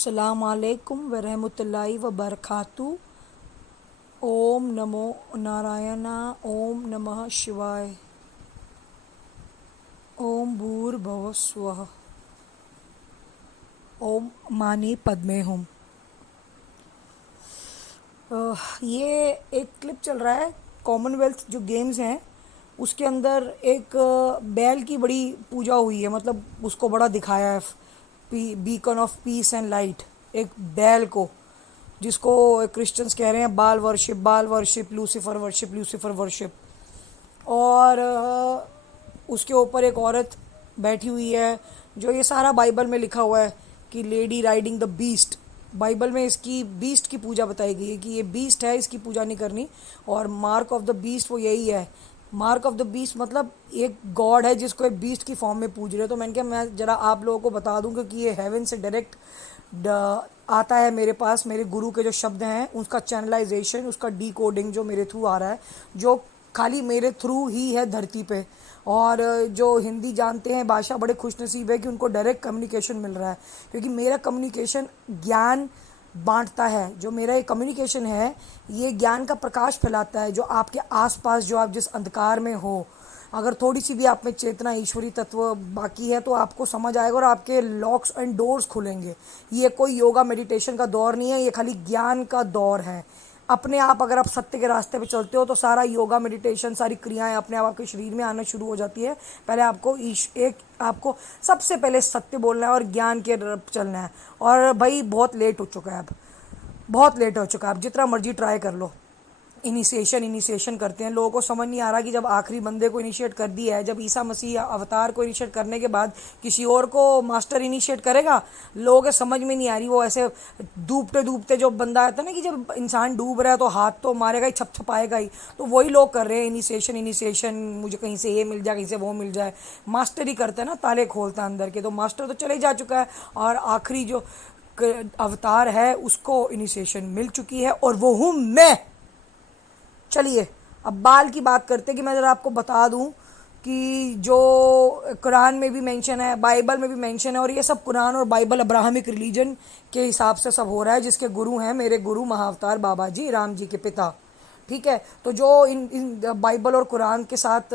अस्सलाम वालेकुम वरहमतुल्लाहि व बरकातु। ओम नमो नारायणा। ओम नमः शिवाय। ओम भूर्भुवः स्वः। ओम मानी पद्मे हुम। ये एक क्लिप चल रहा है, कॉमनवेल्थ जो गेम्स हैं उसके अंदर एक बैल की बड़ी पूजा हुई है, मतलब उसको बड़ा दिखाया है, beacon of peace and light. एक बैल को, जिसको क्रिश्चियंस कह रहे हैं बाल worship, Lucifer worship, Lucifer worship. और उसके ऊपर एक औरत बैठी हुई है, जो ये सारा बाइबल में लिखा हुआ है कि lady riding the beast. Bible में इसकी बीस्ट की पूजा बताई गई है कि ये बीस्ट है, इसकी पूजा नहीं करनी। और मार्क ऑफ द बीस्ट वो यही है। मार्क ऑफ द बीस्ट मतलब एक गॉड है जिसको एक बीस्ट की फॉर्म में पूज रहे हो। तो मैंने कहा मैं ज़रा आप लोगों को बता दूं क्योंकि ये हेवन से डायरेक्ट आता है मेरे पास। मेरे गुरु के जो शब्द हैं उसका चैनलाइजेशन, उसका डीकोडिंग जो मेरे थ्रू आ रहा है, जो खाली मेरे थ्रू ही है धरती पे। और जो हिंदी जानते हैं भाषा बड़े खुशनसीब है कि उनको डायरेक्ट कम्युनिकेशन मिल रहा है, क्योंकि मेरा कम्युनिकेशन ज्ञान बांटता है। जो मेरा ये कम्युनिकेशन है ये ज्ञान का प्रकाश फैलाता है, जो आपके आसपास, जो आप जिस अंधकार में हो, अगर थोड़ी सी भी आप में चेतना, ईश्वरी तत्व बाकी है तो आपको समझ आएगा और आपके लॉक्स एंड डोर्स खुलेंगे। ये कोई योगा मेडिटेशन का दौर नहीं है, ये खाली ज्ञान का दौर है। अपने आप अगर आप सत्य के रास्ते पे चलते हो तो सारा योगा मेडिटेशन, सारी क्रियाएं अपने आप आपके शरीर में आना शुरू हो जाती है। पहले आपको सबसे पहले सत्य बोलना है और ज्ञान के तरफ चलना है। और भाई बहुत लेट हो चुका है, अब बहुत लेट हो चुका है। आप जितना मर्जी ट्राई कर लो, इनिशिएशन करते हैं, लोगों को समझ नहीं आ रहा कि जब आखिरी बंदे को इनिशिएट कर दिया है, जब ईसा मसीह अवतार को इनिशिएट करने के बाद किसी और को मास्टर इनिशिएट करेगा, लोगों के समझ में नहीं आ रही। वो ऐसे डूबते डूबते जो बंदा आता है ना, कि जब इंसान डूब रहा है तो हाथ तो मारेगा ही, छपछपाएगा ही, तो वही लोग कर रहे हैं इनिशिएशन। मुझे कहीं से ये मिल जाए, कहीं से वो मिल जाए। मास्टर ही करते हैं ना, ताले खोलता है अंदर के, तो मास्टर तो चले जा चुका है और आखिरी जो अवतार है उसको इनिशिएशन मिल चुकी है, और वो हूँ मैं। चलिए अब बाल की बात करते हैं कि मैं ज़रा आपको बता दूं कि जो कुरान में भी मेंशन है, बाइबल में भी मेंशन है, और ये सब कुरान और बाइबल अब्राहमिक रिलीजन के हिसाब से सब हो रहा है, जिसके गुरु हैं मेरे गुरु महाअवतार बाबा जी, राम जी के पिता। ठीक है, तो जो इन बाइबल और कुरान के साथ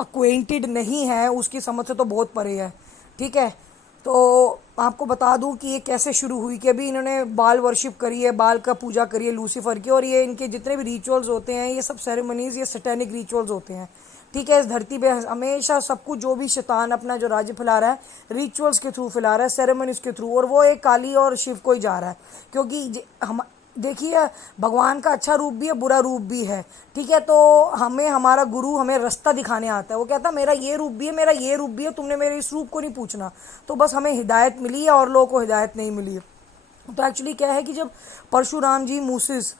अक्वेंटेड नहीं है उसकी समझ से तो बहुत परे है। ठीक है, तो आपको बता दूं कि ये कैसे शुरू हुई। कि अभी इन्होंने बाल वर्शिप करी है, बाल का पूजा करी है, लूसीफर की, और ये इनके जितने भी रिचुअल्स होते हैं, ये सब सेरेमनीज, ये सैटेनिक रिचुअल्स होते हैं। ठीक है, इस धरती पे हमेशा सब कुछ, जो भी शैतान अपना जो राज्य फैला रहा है, रिचुअल्स के थ्रू फैला रहा है, सेरेमनीज के थ्रू, और वो एक काली और शिव को ही जा रहा है। क्योंकि हम देखिए, भगवान का अच्छा रूप भी है, बुरा रूप भी है। ठीक है, तो हमें हमारा गुरु हमें रास्ता दिखाने आता है। वो कहता है मेरा ये रूप भी है, मेरा ये रूप भी है, तुमने मेरे इस रूप को नहीं पूछना। तो बस हमें हिदायत मिली है और लोगों को हिदायत नहीं मिली है। तो एक्चुअली क्या है कि जब परशुराम जी, मोसेस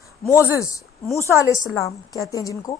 मूसा अलैहिस्सलाम कहते हैं जिनको,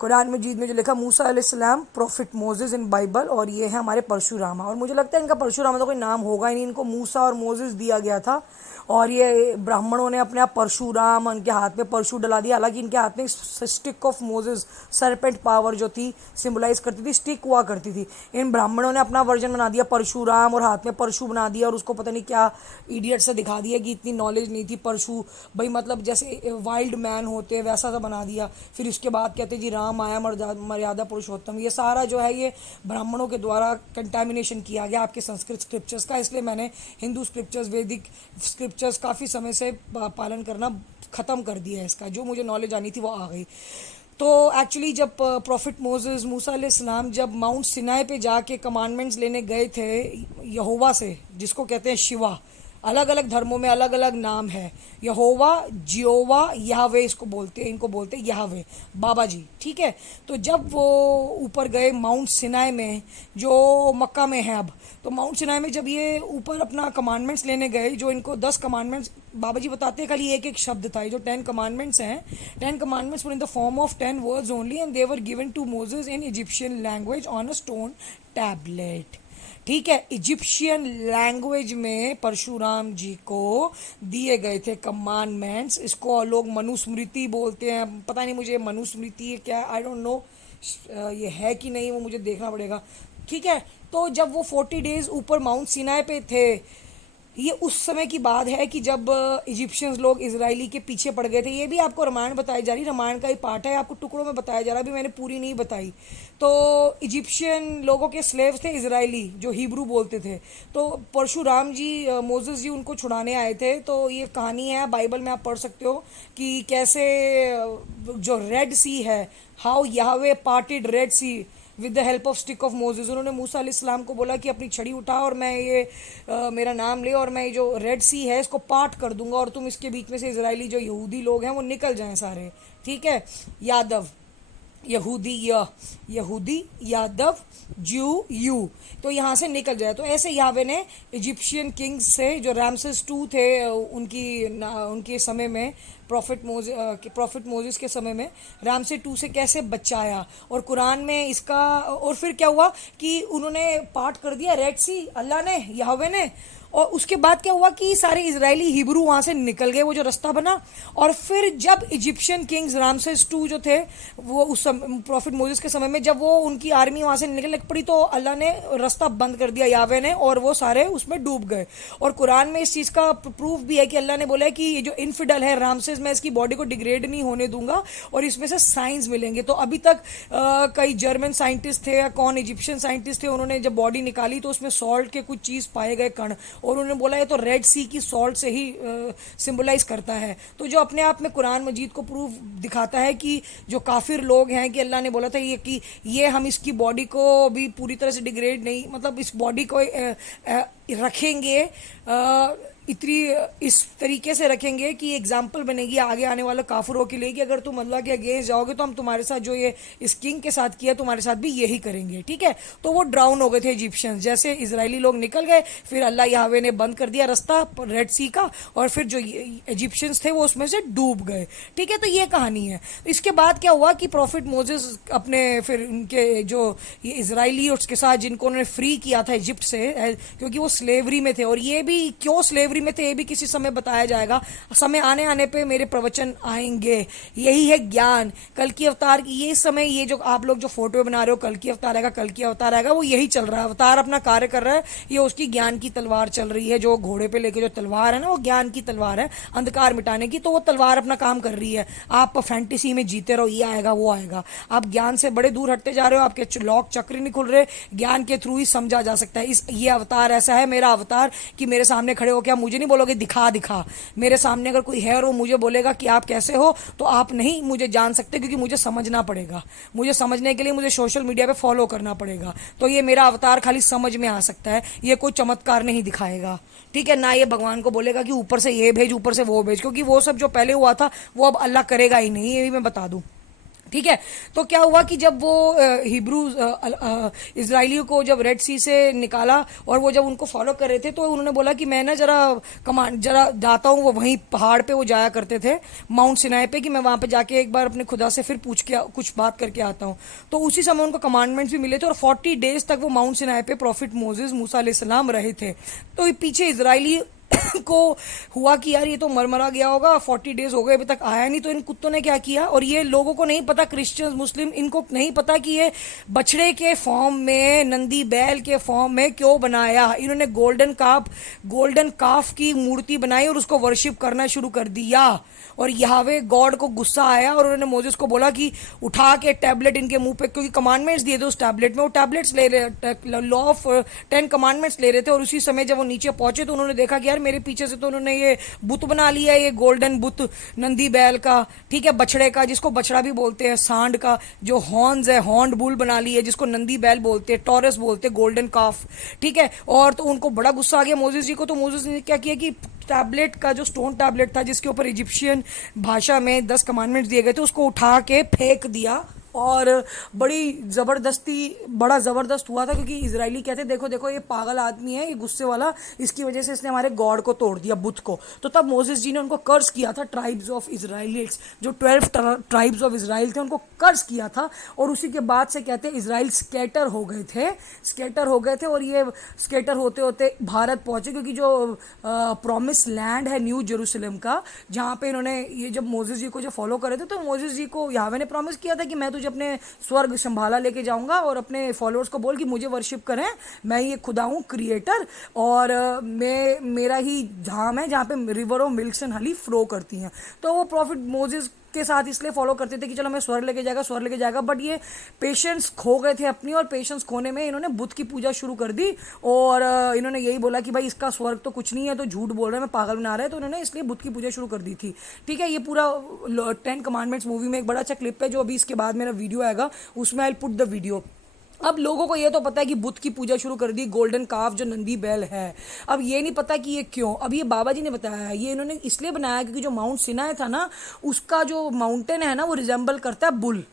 कुरान मजीद में जो लिखा मूसा अलैहिस्सलाम, प्रॉफिट मोसेस इन बाइबल, और ये है हमारे परशुरामा। और मुझे लगता है इनका परशुरामा तो कोई नाम होगा ही नहीं, इनको मूसा और मोसेस दिया गया था। और ये ब्राह्मणों ने अपने आप परशुराम, उनके हाथ में परशु डला दिया। हालांकि इनके हाथ में stick of Moses, serpent power जो थी सिंबलाइज करती थी, स्टिक हुआ करती थी। इन ब्राह्मणों ने अपना वर्जन बना दिया परशुराम, और हाथ में परशु बना दिया, और उसको पता नहीं क्या इडियट से दिखा दिया कि इतनी नॉलेज नहीं थी। परशु भाई मतलब जैसे वाइल्ड मैन होते हैं वैसा सा बना दिया। फिर उसके बाद कहते जी राम आया मर्यादा पुरुषोत्तम। ये सारा जो है ये ब्राह्मणों के द्वारा कंटेमिनेशन किया गया आपके संस्कृत स्क्रिप्चर्स का। इसलिए मैंने हिंदू स्क्रिप्चर्स, वैदिक स्क्रिप्चर्स काफ़ी समय से पालन करना ख़त्म कर दिया है। इसका जो मुझे नॉलेज आनी थी वो आ गई। तो एक्चुअली जब प्रॉफिट मोसेस, मूसा अलैहिस्सलाम जब माउंट सिनाई पे जाके कमांडमेंट्स लेने गए थे यहोवा से, जिसको कहते हैं शिवा, अलग अलग धर्मों में अलग अलग नाम है, यहोवा, जियोवा, याहवे इसको बोलते हैं, इनको बोलते हैं याहवे, बाबा जी। ठीक है, तो जब वो ऊपर गए माउंट सिनाई में, जो मक्का में है अब, तो माउंट सिनाई में जब ये ऊपर अपना कमांडमेंट्स लेने गए, जो इनको 10 कमांडमेंट्स बाबा जी बताते हैं, खाली एक एक शब्द था। जो 10 कमांडमेंट्स हैं, 10 commandments were in the form of 10 words only, and they were given to Moses in Egyptian language on a stone tablet. ठीक है, इजिप्शियन लैंग्वेज में परशुराम जी को दिए गए थे कमांडमेंट्स। इसको लोग मनुस्मृति बोलते हैं, पता नहीं मुझे मनुस्मृति है क्या, आई डोंट नो ये है कि नहीं, वो मुझे देखना पड़ेगा। ठीक है, तो जब वो 40 डेज ऊपर माउंट सिनाई पे थे, ये उस समय की बात है कि जब इजिप्शियंस लोग इजरायली के पीछे पड़ गए थे। ये भी आपको रामायण बताई जा रही, रामायण का ही पार्ट है, आपको टुकड़ों में बताया जा रहा है, अभी मैंने पूरी नहीं बताई। तो इजिप्शियन लोगों के स्लेव्स थे इजरायली, जो हिब्रू बोलते थे। तो परशुराम जी, मोसेस जी उनको छुड़ाने आए थे। तो ये कहानी है, बाइबल में आप पढ़ सकते हो कि कैसे जो रेड सी है, how Yahweh parted red sea with the help of stick of Moses. उन्होंने मूसा अलैहिस्सलाम को बोला कि अपनी छड़ी उठा और मैं ये मेरा नाम ले और मैं ये जो रेड सी है इसको पार्ट कर दूंगा और तुम इसके बीच में से इजरायली जो यहूदी लोग हैं वो निकल जाएं सारे, ठीक है। यादव, यहूदी यहूदी, यादव, ज्यू यू, तो यहाँ से निकल जाए। तो ऐसे यावे ने इजिप्शियन किंग्स से, जो रामसेस टू थे उनके समय में, प्रॉफिट मोजिस के समय में रामसे टू से कैसे बचाया। और कुरान में इसका, और फिर क्या हुआ कि उन्होंने पार्ट कर दिया रेड सी, अल्लाह ने, यहोवे ने। और उसके बाद क्या हुआ कि सारे इजरायली हिब्रू वहां से निकल गए, वो जो रास्ता बना। और फिर जब इजिप्शियन किंग्स रामसेस टू जो थे वो उस प्रॉफिट मोजिस के समय में, जब वो उनकी आर्मी वहां से निकलने पड़ी तो अल्लाह ने रास्ता बंद कर दिया, यावे ने, और वो सारे उसमें डूब गए। और कुरान में इस चीज का प्रूफ भी है कि अल्लाह ने बोला है कि ये जो इनफिडल है रामसेस, मैं इसकी बॉडी को डिग्रेड नहीं होने दूंगा और इसमें से साइंस मिलेंगे। तो अभी तक कई जर्मन साइंटिस्ट थे या कौन इजिप्शियन साइंटिस्ट थे, उन्होंने जब बॉडी निकाली तो उसमें सॉल्ट के कुछ चीज पाए गए, कण, और उन्होंने बोला ये तो रेड सी की सॉल्ट से ही सिंबलाइज करता है। तो जो अपने आप में कुरान मजीद को प्रूफ दिखाता है कि जो काफिर लोग हैं, कि अल्लाह ने बोला था ये कि ये हम इसकी बॉडी को भी पूरी तरह से डिग्रेड नहीं, मतलब इस बॉडी को रखेंगे इतनी इस तरीके से रखेंगे कि एग्जाम्पल बनेगी आगे आने वाले काफिरों के लिए कि अगर तुम अल्लाह के अगेंस्ट जाओगे तो हम तुम्हारे साथ जो ये इस किंग के साथ किया तुम्हारे साथ भी यही करेंगे, ठीक है। तो वो ड्राउन हो गए थे इजिप्शियंस। जैसे इजरायली लोग निकल गए, फिर अल्लाह याहवे ने बंद कर दिया रास्ता रेड सी का, और फिर जो इजिप्शियंस थे वो उसमें से डूब गए, ठीक है। तो ये कहानी है। इसके बाद क्या हुआ कि प्रॉफिट मोजेस अपने, फिर उनके जो ये इजरायली उसके साथ जिनको उन्होंने फ्री किया था इजिप्ट से, क्योंकि वो स्लेवरी में थे, और ये भी क्यों स्लेवरी में थे ये भी किसी समय बताया जाएगा, समय आने आने पे मेरे प्रवचन आएंगे। यही है ज्ञान, कल की अवतार की। ये समय, ये जो आप लोग जो फोटो बना रहे हो कल की अवतार आएगा, कल की अवतार आएगा, वो यही चल रहा है। अवतार अपना कार्य कर रहा है, ये उसकी ज्ञान की तलवार चल रही है, जो घोड़े पे लेके जो तलवार है ना, वो ज्ञान की तलवार है अंधकार मिटाने की। तो वो तलवार अपना काम कर रही है। आप फैंटेसी में जीते रहो, ये आएगा वो आएगा, आप ज्ञान से बड़े दूर हटते जा रहे हो, आपके लॉक चक्र नहीं खुल रहे। ज्ञान के थ्रू ही समझा जा सकता है। ये अवतार ऐसा है मेरा अवतार कि मेरे सामने खड़े हो, क्या मुझे नहीं बोलोगे दिखा दिखा। मेरे सामने अगर कोई है और वो मुझे बोलेगा कि आप कैसे हो, तो आप नहीं मुझे जान सकते, क्योंकि मुझे समझना पड़ेगा। मुझे समझने के लिए मुझे सोशल मीडिया पे फॉलो करना पड़ेगा। तो ये मेरा अवतार खाली समझ में आ सकता है, ये कोई चमत्कार नहीं दिखाएगा, ठीक है। ना ये भगवान को बोलेगा कि ऊपर से ये भेज ऊपर से वो भेज, क्योंकि वो सब जो पहले हुआ था वो अब अल्लाह करेगा ही नहीं, ये भी मैं बता दूं, ठीक है। तो क्या हुआ कि जब वो हिब्रू इजरायलियों को जब रेड सी से निकाला और वो जब उनको फॉलो कर रहे थे, तो उन्होंने बोला कि मैं ना जरा जाता हूँ। वो वहीं पहाड़ पे वो जाया करते थे माउंट सिनाई पे, कि मैं वहां पे जाके एक बार अपने खुदा से फिर पूछ के कुछ बात करके आता हूँ। तो उसी समय उनको कमांडमेंट्स भी मिले थे, और 40 डेज तक वो माउंट सिनाई पे प्रॉफिट मोसेस मूसा अलैहिस्सलाम रहे थे। तो पीछे इजरायली को हुआ कि यार ये तो मरमरा गया होगा, 40 डेज हो गए अभी तक आया नहीं। तो इन कुत्तों ने क्या किया, और ये लोगों को नहीं पता, क्रिश्चियंस मुस्लिम, इनको नहीं पता कि ये बछड़े के फॉर्म में, नंदी बैल के फॉर्म में क्यों बनाया। इन्होंने गोल्डन काफ की मूर्ति बनाई और उसको वर्शिप करना शुरू कर दिया। और यावे गॉड को गुस्सा आया और उन्होंने मोजेस को बोला कि उठा के टैबलेट इनके मुंह पे, क्योंकि कमांडमेंट्स दिए थे उस टैबलेट में, वो टैबलेट्स ले रहे, लॉ ऑफ 10 कमांडमेंट्स ले रहे थे। और उसी समय जब वो नीचे पहुंचे तो उन्होंने देखा कि यार मेरे पीछे से तो उन्होंने ये बुत बना लिया है, ये गोल्डन बुत नंदी बैल का, ठीक है, बछड़े का, जिसको बछड़ा भी बोलते हैं, सांड का जो हॉर्न्स है, हॉर्न्ड बुल बना ली है, जिसको नंदी बैल बोलते हैं, टॉरस बोलते हैं, गोल्डन काफ, ठीक है। और तो उनको बड़ा गुस्सा आ गया मोजेस जी को। तो मोजेस ने क्या किया कि टैबलेट का जो स्टोन टैबलेट था जिसके ऊपर इजिप्शियन भाषा में 10 कमांडमेंट्स दिए गए थे, उसको उठा के फेंक दिया। और बड़ा जबरदस्त हुआ था, क्योंकि इजरायली कहते देखो देखो ये पागल आदमी है, ये गुस्से वाला, इसकी वजह से इसने हमारे गॉड को तोड़ दिया, बुत को। तो तब मोसेस जी ने उनको कर्ज किया था, ट्राइब्स ऑफ इजराइलिट्स, जो 12 ट्राइब्स ऑफ इजराइल थे उनको कर्ज किया था। और उसी के बाद से कहते हैं इजराइल स्कैटर हो गए थे। और ये स्कैटर होते होते भारत पहुंचे, क्योंकि जो प्रॉमिस लैंड है न्यू जेरूसलम का, जहाँ पे इन्होंने ये जब मोसेस जी को जो फॉलो करे थे, तो मोसेस जी को यावे ने प्रॉमिस किया था कि मैं तुझे तुझे अपने स्वर्ग संभाला लेके जाऊंगा और अपने फॉलोअर्स को बोल कि मुझे वर्शिप करें, मैं ये खुदा हूँ क्रिएटर, और मैं मेरा ही धाम है जहाँ पे river of milk and honey flow करती हैं। तो वो प्रॉफिट मोजेस के साथ इसलिए फॉलो करते थे कि चलो मैं स्वर्ग लेके जाएगा, स्वर्ग लेके जाएगा, बट ये पेशेंस खो गए थे अपनी, और पेशेंस खोने में इन्होंने बुद्ध की पूजा शुरू कर दी, और इन्होंने यही बोला कि भाई इसका स्वर्ग तो कुछ नहीं है, तो झूठ बोल रहे हैं, मैं पागल बना रहे हैं, तो इन्होंने इसलिए बुद्ध की पूजा शुरू कर दी थी। ठीक है, ये पूरा 10 कमांडमेंट्स मूवी में एक बड़ा अच्छा क्लिप है, जो अभी इसके बाद मेरा वीडियो आएगा उसमें आई पुट द वीडियो। अब लोगों को ये तो पता है कि बुद्ध की पूजा शुरू कर दी, गोल्डन काफ जो नंदी बैल है। अब ये नहीं पता कि ये क्यों। अब ये बाबा जी ने बताया है, ये इन्होंने इसलिए बनाया क्योंकि जो माउंट सिनाई था ना, उसका जो माउंटेन है ना, वो रिजेंबल करता है bull,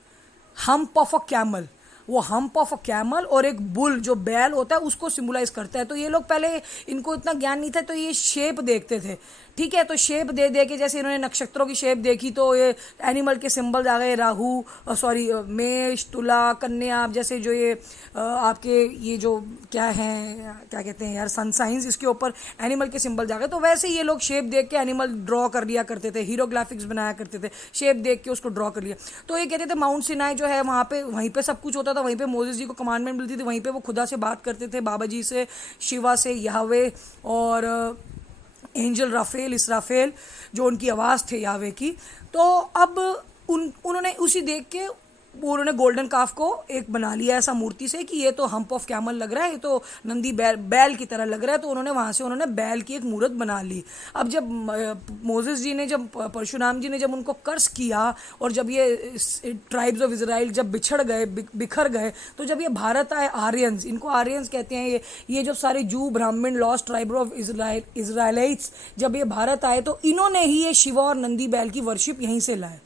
hump of a camel. वो हम्प ऑफ अ कैमल और एक बुल जो बैल होता है उसको सिम्बलाइज करता है। तो ये लोग पहले, इनको इतना ज्ञान नहीं था, तो ये शेप देखते थे। ठीक है, तो शेप दे दे के, जैसे इन्होंने नक्षत्रों की शेप देखी तो ये एनिमल के सिंबल्स आ गए, राहु, सॉरी मेष, तुला, कन्या, जैसे जो ये आपके ये जो क्या है, क्या कहते हैं यार, सन साइंस, इसके ऊपर एनिमल के सिंबल्स आ गए। तो वैसे ये लोग शेप देख के एनिमल ड्रॉ कर लिया करते थे, हीरोग्राफिक्स बनाया करते थे, शेप देख के उसको ड्रॉ कर लिया। तो ये कहते थे माउंट सिनाई जो है वहाँ पे, वहीं पे सब कुछ होता था, वहीं पे मोसेस जी को कमांडमेंट मिलती थी, वहीं पे वो खुदा से बात करते थे, बाबा जी से, शिवा से, याहवे और एंजल राफेल, इसराफेल, जो उनकी आवाज़ थे यावे की। तो अब उन्होंने उसी देख के उन्होंने गोल्डन काफ को एक बना लिया ऐसा मूर्ति से कि ये तो हम्प ऑफ कैमल लग रहा है, ये तो नंदी बैल की तरह लग रहा है। तो उन्होंने वहाँ से उन्होंने बैल की एक मूर्त बना ली। अब जब मोसेस जी ने, जब परशुराम जी ने जब उनको कर्स किया, और जब ये ट्राइब्स ऑफ इजराइल जब बिछड़ गए, बिखर गए, तो जब ये भारत आए, आर्यंस, इनको आर्यंस कहते हैं, ये जो सारे जू, ब्राह्मण, लॉस्ट ट्राइब ऑफ इजराइलाइट्स जब ये भारत आए, तो इन्होंने ही ये शिवा और नंदी बैल की वर्शिप यहीं से लाए,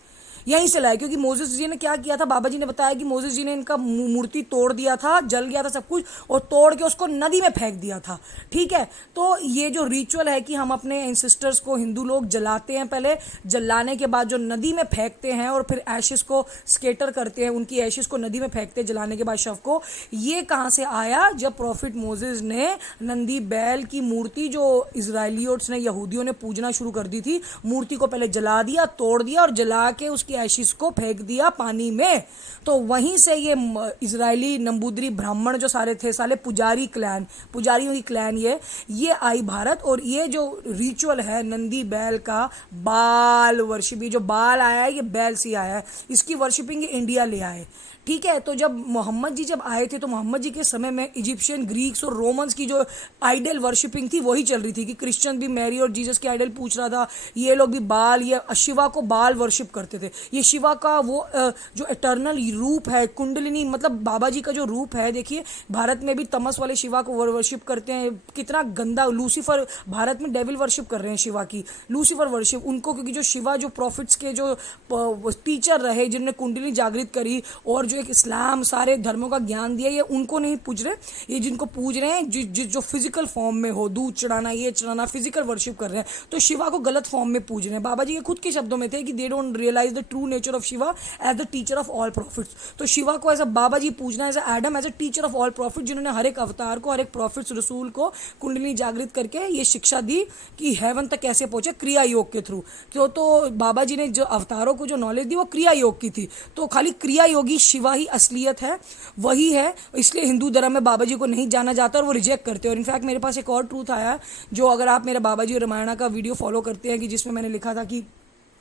यहीं से लाए। क्योंकि मोसेस जी ने क्या किया था, बाबा जी ने बताया कि मोसेस जी ने इनका मूर्ति तोड़ दिया था, जल गया था सब कुछ, और तोड़ के उसको नदी में फेंक दिया था। ठीक है, तो ये जो रिचुअल है कि हम अपने एंसेस्टर्स को, हिंदू लोग जलाते हैं, पहले जलाने के बाद जो नदी में फेंकते हैं, और फिर एशिस को स्केटर करते हैं, उनकी एशिस को नदी में फेंकते हैं जलाने के बाद शव को। ये कहाँ से आया, जब प्रॉफिट मोसेस ने नंदी बैल की मूर्ति जो इजराइलियोट्स ने, यहूदियों ने पूजना शुरू कर दी थी, मूर्ति को पहले जला दिया, तोड़ दिया, और जला के उसकी एशिस को फेंक दिया पानी में। तो वहीं से ये इजरायली नंबूदरी ब्राह्मण जो सारे थे, साले पुजारी क्लैन, पुजारियों की क्लैन, ये आई भारत। और ये जो रिचुअल है नंदी बैल का, बाल वर्शिप, ये जो बाल आया है ये बैल से आया है, इसकी वर्शिपिंग इंडिया ले आए। ठीक है, तो जब मोहम्मद जी जब आए थे, तो मोहम्मद जी के समय में इजिप्शियन, ग्रीक्स और रोमन्स की जो आइडल वर्शिपिंग थी वही चल रही थी, कि क्रिश्चियन भी मैरी और जीसस के आइडल पूछ रहा था, ये लोग भी बाल, ये शिवा को बाल वर्शिप करते थे। ये शिवा का वो जो एटर्नल रूप है, कुंडलिनी, मतलब बाबा जी का जो रूप है, देखिए भारत में भी तमस वाले शिवा को वर्शिप करते हैं, कितना गंदा। लूसीफर, भारत में डेविल वर्शिप कर रहे हैं शिवा की, लूसीफर वर्शिप उनको, क्योंकि जो शिवा जो प्रॉफिट्स के जो टीचर रहे, जिन्होंने कुंडली जागृत करी और जो एक इस्लाम सारे धर्मों का ज्ञान दिया, ये उनको नहीं पूज रहे, ये जिनको पूज रहे हैं जो फिजिकल फॉर्म में हो, दूध चढ़ाना, ये चढ़ाना, फिजिकल वर्शिप कर रहे हैं, तो शिवा को गलत फॉर्म में पूज रहे हैं। बाबा जी के खुद के शब्दों में थे कि they don't realize the true nature of Shiva as the teacher of all prophets. तो शिवा को एज अ बाबा जी पूजना, as a Adam, as a teacher of all prophet, जिन्होंने हर एक अवतार को, हर एक प्रॉफिट्स, रसूल को कुंडली जागृत करके ये शिक्षा दी कि हेवन तक कैसे पहुंचे, क्रिया योग के थ्रू। तो बाबा जी ने जो अवतारों को जो नॉलेज दी वो क्रिया योग की थी। तो खाली क्रिया योगी शिवा ही असलियत है, वही है। इसलिए हिंदू धर्म में बाबा जी को नहीं जाना जाता और वो रिजेक्ट करते हैं। और इनफैक्ट मेरे पास एक और ट्रूथ आया, जो अगर आप मेरा बाबा जी रामायण का वीडियो फॉलो करते हैं, कि जिसमें मैंने लिखा था कि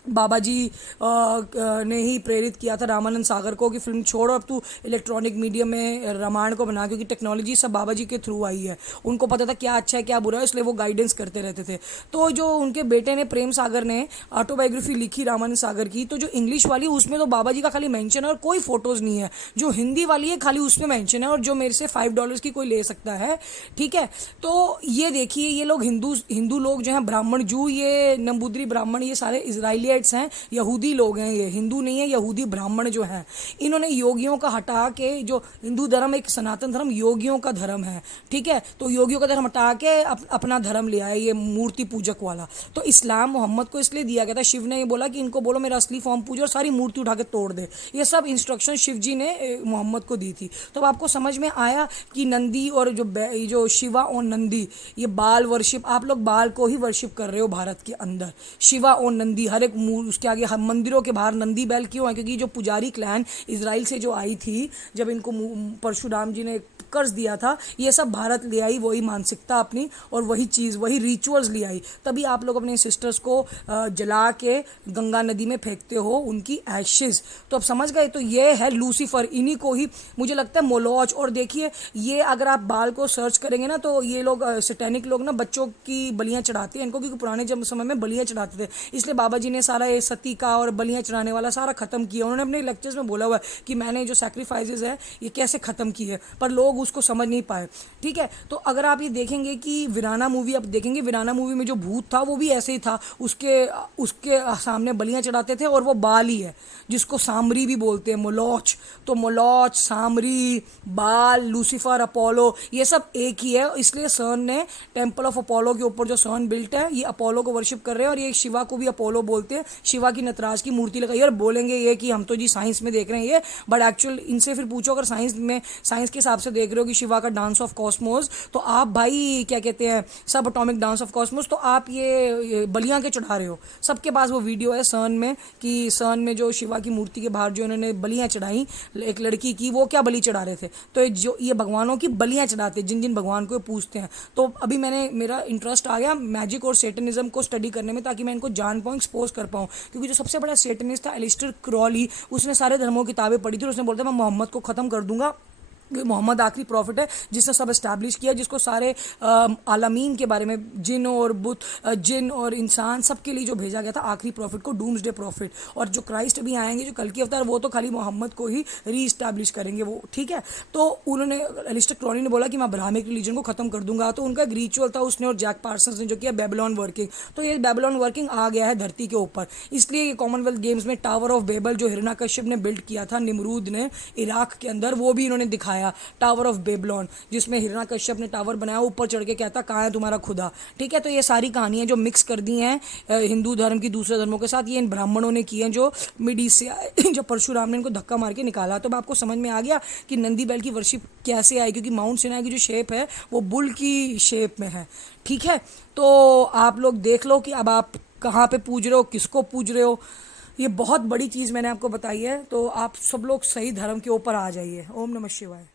बाबा जी ने ही प्रेरित किया था रामानंद सागर को कि फिल्म छोड़, अब तू इलेक्ट्रॉनिक मीडियम में रामायण को बना, क्योंकि टेक्नोलॉजी सब बाबा जी के थ्रू आई है। उनको पता था क्या अच्छा है क्या बुरा है, इसलिए वो गाइडेंस करते रहते थे। तो जो उनके बेटे ने, प्रेम सागर ने, ऑटोबायोग्राफी लिखी रामानंद सागर की, तो जो इंग्लिश वाली उसमें तो बाबा जी का खाली मेंशन है और कोई फोटोज़ नहीं है। जो हिंदी वाली है खाली उसमें मेंशन है, और जो मेरे से $5 की कोई ले सकता है। ठीक है, तो ये देखिए, ये लोग हिंदू लोग जो हैं, ब्राह्मण, जू, ये नंबूदरी ब्राह्मण, ये सारे इजराइलियट्स हैं, यहूदी लोग हैं, ये हिंदू नहीं है, यहूदी ब्राह्मण जो हैं, इन्होंने योगियों का हटा के, जो हिंदू धर्म एक सनातन धर्म योगियों का धर्म है, ठीक है, तो योगियों का धर्म हटा के अपना धर्म ले आए, ये मूर्ति पूजक वाला। तो इस्लाम मोहम्मद को इसलिए दिया गया था, शिव ने ये बोला कि इनको बोलो मेरा असली फॉर्म पूजो और सारी मूर्ति उठा के तोड़ दे। ये सब इंस्ट्रक्शन शिव जी ने मोहम्मद को दी थी। तो अब आपको समझ में आया कि नंदी और जो शिवा और नंदी, ये बाल वर्शिप, आप लोग बाल को ही वर्शिप कर रहे हो भारत के अंदर। शिवा और नंदी, हर एक उसके आगे मंदिरों के बाहर नंदी बैल क्यों है? क्योंकि जो पुजारी क्लैन इजराइल से जो आई थी, जब इनको परशुराम जी ने कर्ज दिया था, ये सब भारत ले आई, वही मानसिकता अपनी और वही चीज़, वही रिचुअल्स ले आई। तभी आप लोग अपने सिस्टर्स को जला के गंगा नदी में फेंकते हो उनकी एशेज। तो अब समझ गए? तो ये है लूसीफर, इन्हीं को ही मुझे लगता है मोलोच। और देखिए ये अगर आप बाल को सर्च करेंगे ना, तो ये लोग सैटेनिक लोग ना बच्चों की बलियां चढ़ाते हैं इनको, क्योंकि पुराने जब समय में बलियां चढ़ाते थे, इसलिए बाबा जी ने सारा ये सती का और बलियां चढ़ाने वाला सारा खत्म किया। उन्होंने अपने लेक्चर्स में बोला हुआ है कि मैंने जो सैक्रिफाइसेस है ये कैसे खत्म किए, पर लोग उसको समझ नहीं पाए। ठीक है, तो अगर आप ये देखेंगे कि वीराना मूवी आप देखेंगे, वीराना मूवी में जो भूत था वो भी ऐसे ही था, उसके उसके सामने बलियां चढ़ाते थे और वो बाल ही है, जिसको सामरी भी बोलते हैं, मोलोच। तो मोलोच, सामरी, बाल, लूसीफर, अपोलो, ये सब एक ही है। इसलिए सन ने टेम्पल ऑफ अपोलो के ऊपर जो सन बिल्ट है, ये अपोलो को वर्शिप कर रहे हैं, और ये शिवा को भी अपोलो बोलते हैं। शिवा की नटराज की मूर्ति लगाई, और बोलेंगे ये कि हम तो जी साइंस में देख रहे हैं ये, बट एक्चुअल इनसे फिर पूछो, अगर साइंस के हिसाब से देख रहे हो कि शिवा का डांस ऑफ कॉस्मोस, तो आप भाई क्या कहते हैं, सब एटॉमिक डांस ऑफ कॉस्मोस, तो आप ये बलियां के चढ़ा रहे हो। सबके पास वो वीडियो है सन में, कि सन में जो शिवा की मूर्ति के बाहर जो इन्होंने बलियां चढ़ाई एक लड़की की, वो क्या बलि चढ़ा रहे थे? तो जो ये भगवानों की बलियां चढ़ाते, जिन जिन भगवान को पूछते हैं। तो अभी मेरा इंटरेस्ट आ गया मैजिक और सेटनिज्म को स्टडी करने में, ताकि मैं इनको जान पाऊँ, एक्सपोज कर पाऊँ। क्योंकि जो सबसे बड़ा सेटनिस्ट था एलिस्टर क्रॉली, उसने सारे धर्मों की किताबें पढ़ी थी, और उसने बोलता मैं मोहम्मद को खत्म कर दूंगा, मोहम्मद आखिरी प्रॉफिट है जिसने सब एस्टैब्लिश किया, जिसको सारे आलमीन के बारे में, जिन और बुत, जिन और इंसान, सबके लिए जो भेजा गया था आखिरी प्रॉफिट को, डूम्सडे प्रॉफिट। और जो क्राइस्ट अभी आएंगे, जो कल की अवतार, वो तो खाली मोहम्मद को ही री इस्टैब्लिश करेंगे वो। ठीक है, तो उन्होंने एलिस्टर क्रॉली ने बोला कि मैं अब्राहमिक रिलीजन को खत्म कर दूंगा। तो उनका एक रिचुअल था, उसने और जैक पार्सन्स ने जो किया, बेबीलोन वर्किंग। तो ये बेबीलोन वर्किंग आ गया है धरती के ऊपर। इसलिए ये कॉमनवेल्थ गेम्स में टावर ऑफ बेबल जो हिरण्यकश्यप ने बिल्ड किया था निमरूद ने इराक के अंदर, वो भी इन्होंने दिखाया, टावर ऑफ बेबीलोन, जिसमें हिरण्यकश्यप ने टावर बनाया, ऊपर चढ़ के कहता कहाँ है तुम्हारा खुदा। ठीक है, तो ये सारी कहानियां जो मिक्स कर दी हैं हिंदू धर्म की दूसरे धर्मों के साथ, ये इन ब्राह्मणों ने की हैं जो मिडी से आए, जो परशुराम ने इनको धक्का मार के निकाला। तो आपको समझ में आ गया कि नंदी बैल की वर्शिप कैसे आई, क्योंकि माउंट सिनाई की जो शेप है वो बुल की शेप में है। ठीक है, तो आप लोग देख लो कि अब आप कहाँ पे पूज रहे हो, किसको पूज रहे हो। ये बहुत बड़ी चीज़ मैंने आपको बताई है, तो आप सब लोग सही धर्म के ऊपर आ जाइए। ओम नमः शिवाय।